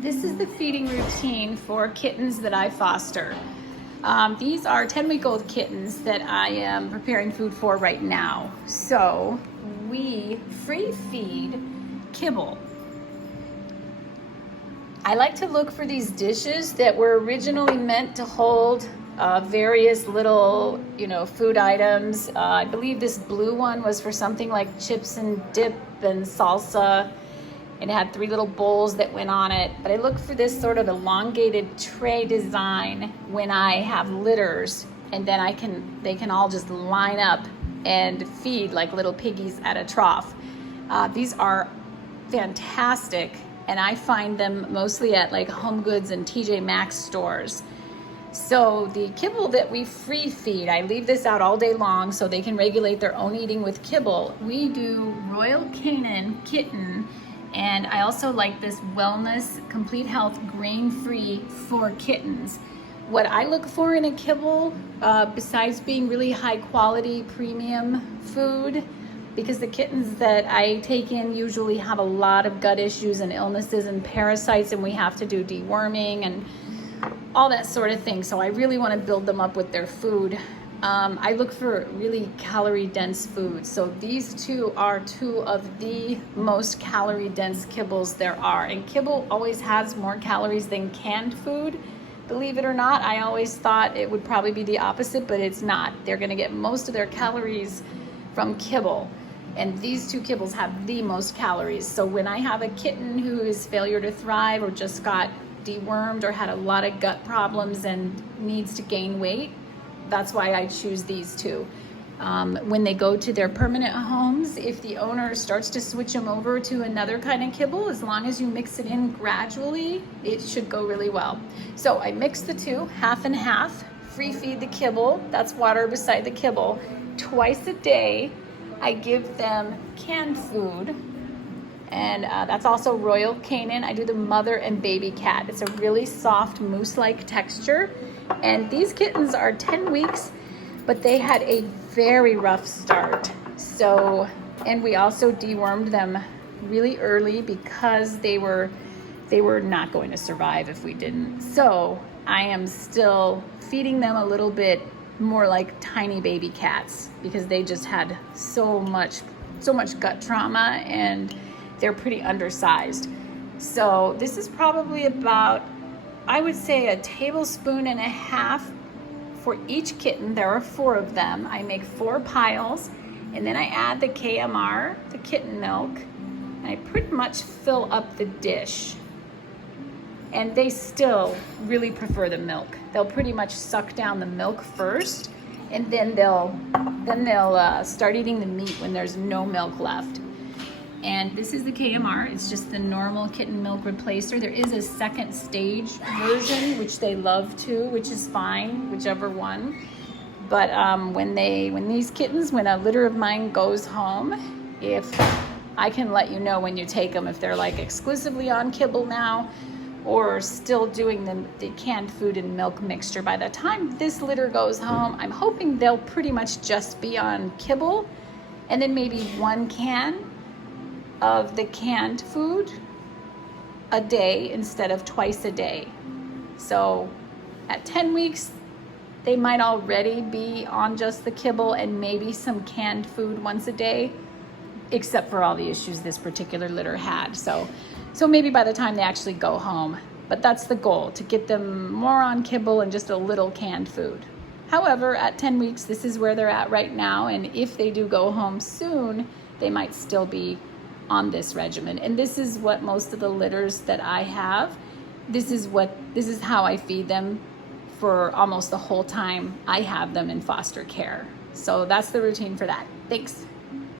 This is the feeding routine for kittens that I foster. These are 10-week-old kittens that I am preparing food for right now. So we free feed kibble. I like to look for these dishes that were originally meant to hold various little, food items. I believe this blue one was for something like chips and dip and salsa. It had 3 little bowls that went on it, but I look for this sort of elongated tray design when I have litters, and then they can all just line up and feed like little piggies at a trough. These are fantastic, and I find them mostly at like Home Goods and TJ Maxx stores. So the kibble that we free feed, I leave this out all day long so they can regulate their own eating with kibble. We do Royal Canin kitten, and I also like this Wellness Complete Health grain-free for kittens. What I look for in a kibble, besides being really high quality premium food, because the kittens that I take in usually have a lot of gut issues and illnesses and parasites, and we have to do deworming and all that sort of thing. So I really want to build them up with their food. I look for really calorie dense food. So these two are 2 of the most calorie dense kibbles there are. And kibble always has more calories than canned food. Believe it or not, I always thought it would probably be the opposite, but it's not. They're gonna get most of their calories from kibble. And these 2 kibbles have the most calories. So when I have a kitten who is failure to thrive or just got dewormed or had a lot of gut problems and needs to gain weight, that's why I choose these 2. When they go to their permanent homes, if the owner starts to switch them over to another kind of kibble, as long as you mix it in gradually, it should go really well. So I mix the 2, half and half, free feed the kibble, that's water beside the kibble. Twice a day, I give them canned food, and that's also Royal Canin. I do the mother and baby cat. It's a really soft mousse-like texture. And these kittens are 10 weeks, but they had a very rough start. So, and we also dewormed them really early because they were not going to survive if we didn't. So I am still feeding them a little bit more like tiny baby cats because they just had so much gut trauma and they're pretty undersized. So this is probably about, I would say, a tablespoon and a half for each kitten. There are 4 of them. I make 4 piles, and then I add the KMR, the kitten milk, and I pretty much fill up the dish. And they still really prefer the milk. They'll pretty much suck down the milk first, and then they'll start eating the meat when there's no milk left. And this is the KMR. It's just the normal kitten milk replacer. There is a second stage version, which they love too, which is fine, whichever one. But when a litter of mine goes home, if I can let you know when you take them, if they're like exclusively on kibble now or still doing the canned food and milk mixture. By the time this litter goes home, I'm hoping they'll pretty much just be on kibble and then maybe 1 can of the canned food a day instead of twice a day. So at 10 weeks, they might already be on just the kibble and maybe some canned food once a day, except for all the issues this particular litter had. So maybe by the time they actually go home, but that's the goal, to get them more on kibble and just a little canned food. However, at 10 weeks, this is where they're at right now. And if they do go home soon, they might still be on this regimen. And this is what most of the litters that I have, this is how I feed them for almost the whole time I have them in foster care. So that's the routine for that. Thanks.